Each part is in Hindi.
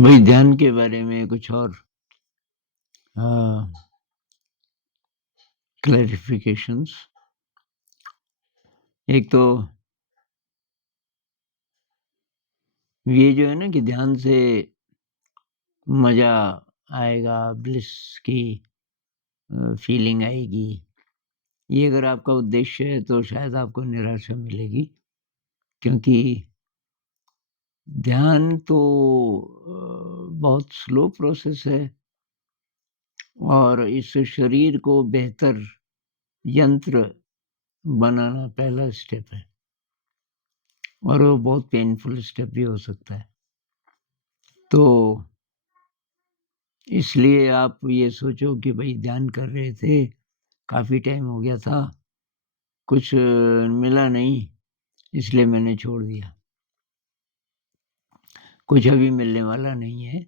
वही ध्यान के बारे में कुछ और क्लैरिफिकेशंस। एक तो ये जो है ना कि ध्यान से मज़ा आएगा, ब्लिस की फीलिंग आएगी। ये अगर आपका उद्देश्य है तो शायद आपको निराशा मिलेगी, क्योंकि ध्यान तो बहुत स्लो प्रोसेस है और इस शरीर को बेहतर यंत्र बनाना पहला स्टेप है और वो बहुत पेनफुल स्टेप भी हो सकता है। तो इसलिए आप ये सोचो कि भई ध्यान कर रहे थे, काफ़ी टाइम हो गया था, कुछ मिला नहीं, इसलिए मैंने छोड़ दिया। कुछ अभी मिलने वाला नहीं है,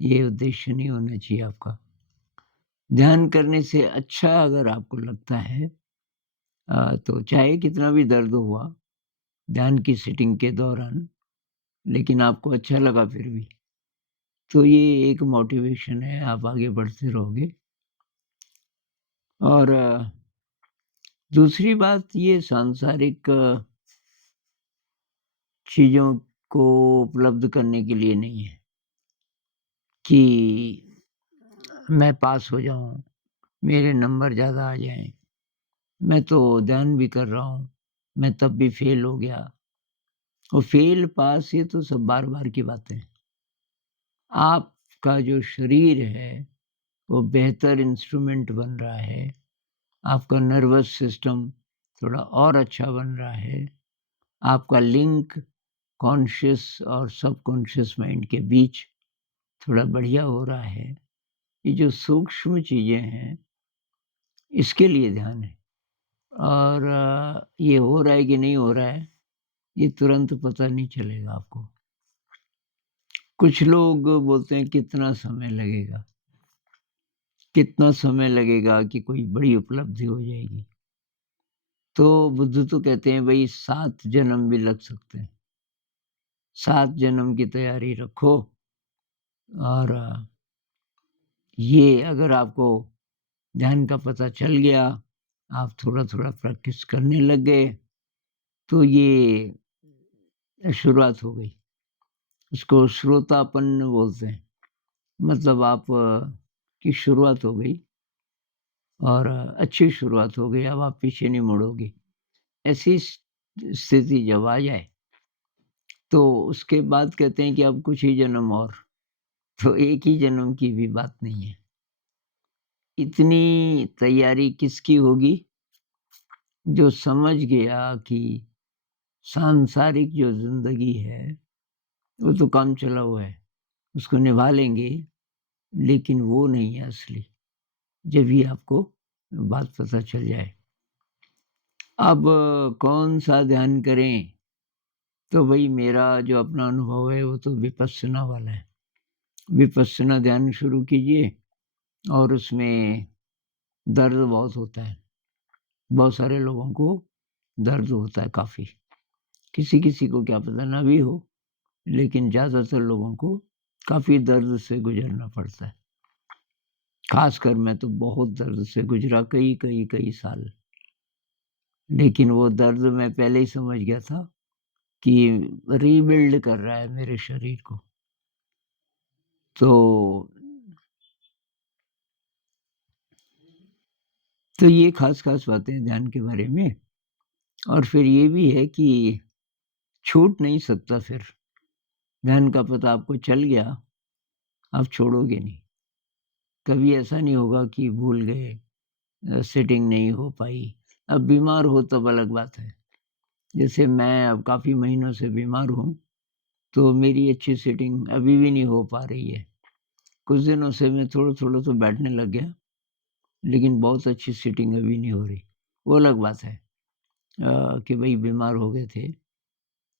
ये उद्देश्य नहीं होना चाहिए आपका। ध्यान करने से अच्छा अगर आपको लगता है तो चाहे कितना भी दर्द हुआ ध्यान की सिटिंग के दौरान, लेकिन आपको अच्छा लगा फिर भी, तो ये एक मोटिवेशन है, आप आगे बढ़ते रहोगे। और दूसरी बात ये सांसारिक चीज़ों को उपलब्ध करने के लिए नहीं है कि मैं पास हो जाऊँ, मेरे नंबर ज़्यादा आ जाएँ। मैं तो ध्यान भी कर रहा हूँ, मैं तब भी फ़ेल हो गया। और फ़ेल पास ये तो सब बार-बार की बातें हैं। आपका जो शरीर है, वो बेहतर इंस्ट्रूमेंट बन रहा है। आपका नर्वस सिस्टम थोड़ा और अच्छा बन रहा है। आपका लिंक कॉन्शियस और सबकॉन्शियस माइंड के बीच थोड़ा बढ़िया हो रहा है। ये जो सूक्ष्म चीज़ें हैं, इसके लिए ध्यान है। और ये हो रहा है कि नहीं हो रहा है, ये तुरंत पता नहीं चलेगा आपको। कुछ लोग बोलते हैं कितना समय लगेगा? कितना समय लगेगा कि कोई बड़ी उपलब्धि हो जाएगी? तो बुद्ध तो कहते हैं भई 7 जन्म भी लग सकते हैं। 7 जन्म की तैयारी रखो और ये अगर आपको ध्यान का पता चल गया, आप थोड़ा-थोड़ा प्रैक्टिस करने लग गए, तो ये शुरुआत हो गई। इसको श्रोतापन्न बोलते हैं। मतलब आप की शुरुआत हो गई और अच्छी शुरुआत हो गई, अब आप पीछे नहीं मुड़ोगे। ऐसी स्थिति जब आ जाए, तो उसके बाद कहते हैं कि अब कुछ ही जन्म और, तो एक ही जन्म की भी बात नहीं है। इतनी तैयारी किसकी होगी? जो समझ गया कि सांसारिक जो ज़िंदगी है, वो तो काम चला हुआ है, उसको निभा लेंगे, लेकिन वो नहीं है असली, जब ये आपको बात पता चल जाए। अब कौन-सा ध्यान करें? तो भई मेरा जो अपना अनुभव है, वो तो विपस्सना वाला है। विपस्सना ध्यान शुरू कीजिए और उसमें दर्द बहुत होता है। बहुत सारे लोगों को दर्द होता है काफ़ी। किसी-किसी को क्या पता ना भी हो, लेकिन ज़्यादातर लोगों को काफ़ी दर्द से गुज़रना पड़ता है। ख़ासकर मैं तो बहुत दर्द से गुज़रा कई साल। लेकिन वो दर्द मैं पहले ही समझ गया था कि रीबिल्ड कर रहा है मेरे शरीर को। तो तो ये ख़ास-ख़ास बातें हैं ध्यान के बारे में। और फिर ये भी है कि छूट नहीं सकता फिर। ध्यान का पता आपको चल गया, आप छोड़ोगे नहीं। कभी ऐसा नहीं होगा कि भूल गए, सिटिंग नहीं हो पाई। अब बीमार हो तब अलग बात है। जैसे मैं अब काफ़ी महीनों से बीमार हूँ, तो मेरी अच्छी सिटिंग अभी भी नहीं हो पा रही है। कुछ दिनों से मैं थोड़ा-थोड़ा तो बैठने लग गया, लेकिन बहुत अच्छी सिटिंग अभी नहीं हो रही। वो अलग बात है कि भई बीमार हो गए थे,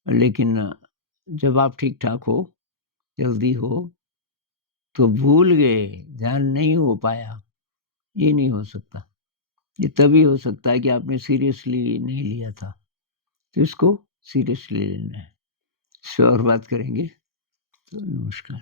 लेकिन जब आप ठीक-ठाक हो, हेल्दी हो, तो भूल गए, ध्यान नहीं हो पाया, ये नहीं हो सकता। ये तभी हो सकता है कि आपने सीरियसली नहीं लिया था, तो इसको सीरियसली लेना है। इस पे और बात करेंगे, तो नमस्कार।